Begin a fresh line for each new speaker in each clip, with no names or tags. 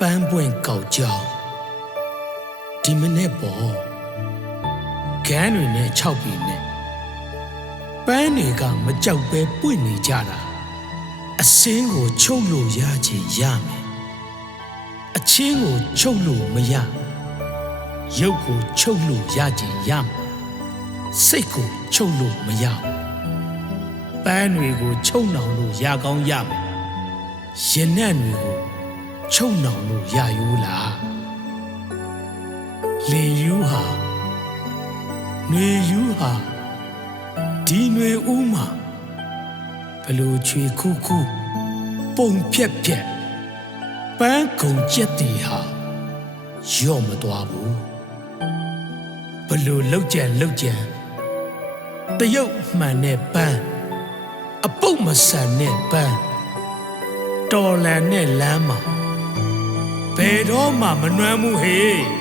ပန်းပွင့်ကောက်ကြောင်ဒီမနေ့ပေါ်ဂန်းတွေနဲ့၆ပြီနဲ့ပန်းတွေကမကြောက်ပဲပွင့်နေကြတာအစင်းကိုချုပ်လို့ရချင်ရမယ်အချင်းကိုချုပ်လို့မရရုပ်ကိုချုပ်လို့ရချင်ရမယ်စိတ်ကိုချုပ်လို့မရဘူးပန်းတွေကိုချုပ်နှောင်လို့ရကောင်းရမယ်ရင်နဲ့တွေကို ချုပ်နှောင်လို့ရယူလားလေယူဟာနှွေယူဟာဒီနှွေဦးမှာဘလို့ချွေခုခုပုံဖြက်ဖြက်ပန်းကုန်ကြက်တီဟာရော့မသွားဘူးဘလို့လောက်ကြံလောက်ကြံတရုတ်မှန်တဲ့ပန်းအပုတ်မဆန်တဲ့ပန်းတော်လန်တဲ့လမ်းမှာ ဘယ်တော့မှမနှွမ်းမှုဟေး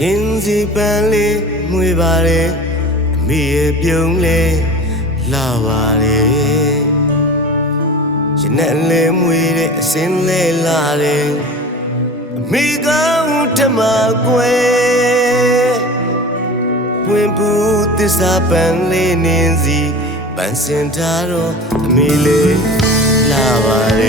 နင်းစီပန်းလေးမွေပါတယ်အမေရဲ့ပြုံးလေးလာပါတယ်ရနဲ့လေးမွေတဲ့အစင်းလေးလာတယ်အမေကောင်းတမကွယ်ပွင့်ပူသစ္စာပန်းလေးနင်းစီပန်းစင်ထားတော့အမေလေးလာပါတ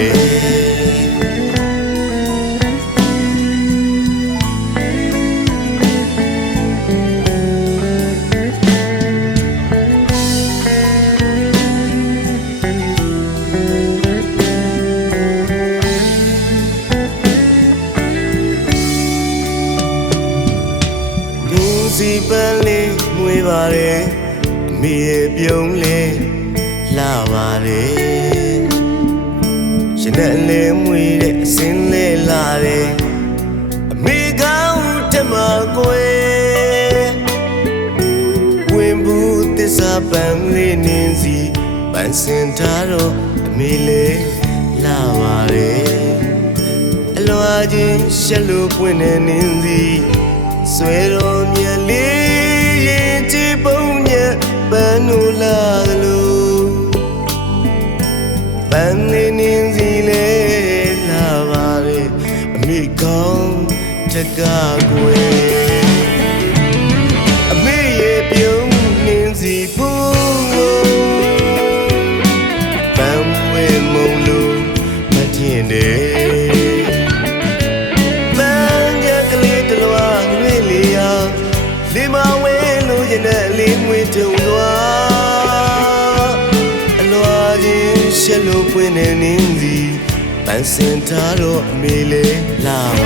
စီပန်းလေးမွေပါတယ်အမေရဲ့ပြုံးလေးလာပါတယ်ရှင်နဲ့လေးမွေတဲ့အစင်းလေးလာတယ်အမေကောင်းတမကွယ်ဝင်ဘူးသစ္စာပန်းလေးနင်းစီပန်းစင်ထားတော့အမေလေးလာပါတယ်အလွာချင်းရှက်လို့ပွင့်နေနင်းစီ ဆွဲတော်မြက်လေးရင်ကြည်ပုံညက်ပန်းနူလာသလိုပန်းလေးနင်းစီလေးလာပါတယ်အမိကောင်းတက်ကကွယ် လို့ရင်နဲ့လေးမွေတုံသွားအလွာချင်းရှက်လို့ပွင့်နေနင်းစီပန်းစင်ထားတော့အမေလေးလာ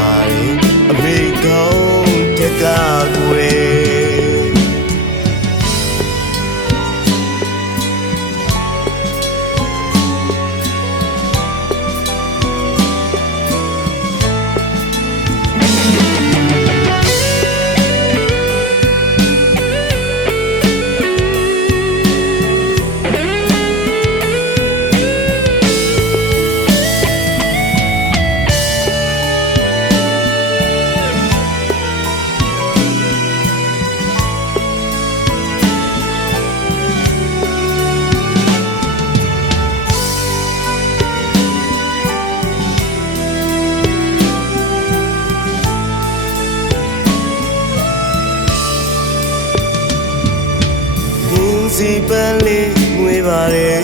စီပန်းလေးငွေပါတယ်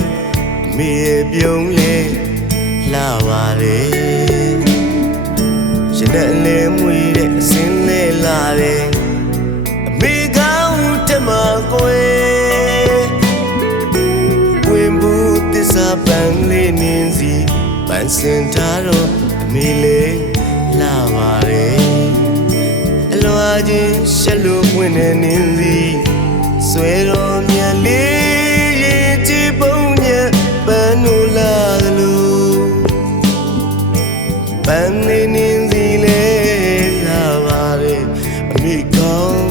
အမေရဲ့ပြုံးလေးလာပါတယ်ရှင်နဲ့လေးမွေတဲ့အစင်းလေးလာတယ်အမေကောင်းတမကွယ်ဝင်ဘူးသစ္စာပန်းလေးနင်းစီပန်းစင်ထားတော့အမေလေးလာပါတယ်အလွာချင်းရှက်လို့ပွင့်နေနင်းစီ ဆွဲတော်မြက်လေးရင်ကြည်ပုံညက်ပန်းနူလာသလိုပန်းလေးနင်းစီလေးလာပါတယ်အမိကောင်း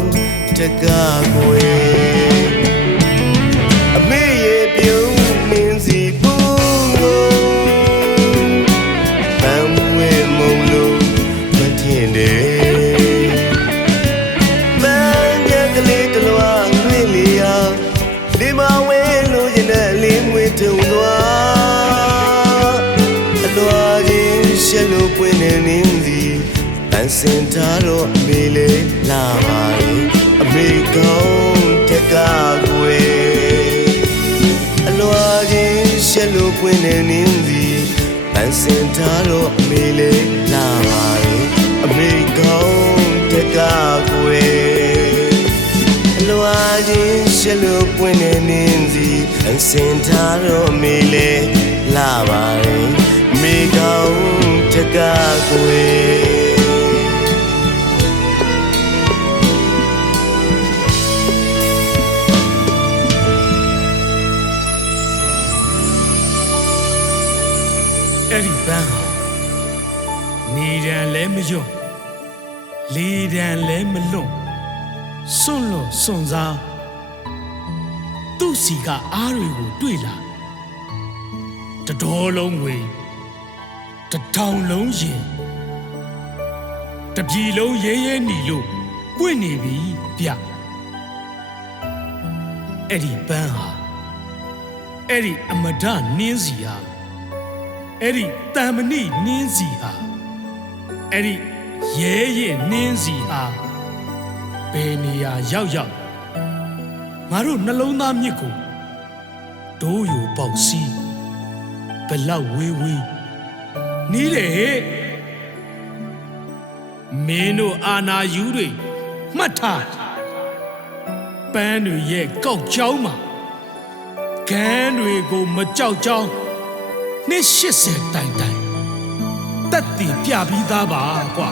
တတကားကို တန်စင်ထားတော့အမေလေးလာပါလေအမေကောင်းတကားကိုအလွာချင်းရှက်လို့ပွင့်နေနေစီတန်စင်ထားတော့အမေလေးလာပါလေအမေကောင်းတကားကိုအလွာချင်းရှက်လို့ပွင့်နေနင်းစီအစင်ထားတော့မေလေလာပါရင်မေကောင်းတကားကိုယ်
မယွံ့လေရန်လည်းမလွန့်စွန့်လွတ်စွန့်စားသူ့စီကအားတွေကိုတွေ့လာတတော်လုံးငွေတထောင်လုံးရင်တပြည်လုံးရဲရဲหนีလို့ပွင့်နေပြီဗျအဲ့ဒီပန်းဟာအဲ့ဒီအမဒနင်းစီဟာအဲ့ဒီတန်မဏိနင်းစီဟာ အဲ့ဒီရဲရဲနင်းစီဟာဘယ်နေရာရောက်ရောက်ငါတို့နှလုံးသားမြစ်ကိုဒိုးယူပေါက်စီးဘလောက်ဝေးဝေးနီးတယ်ဟဲ့မင်းတို့အာနာယူတွေမှတ်ထားပန်းတွေရဲ့ကောက်ကြောင်းမှာကန်းတွေကိုမကြောက်ကြောင်းနှစ်80တိုင်တိုင် တက်တည်ပြပြီးသားပါကွာ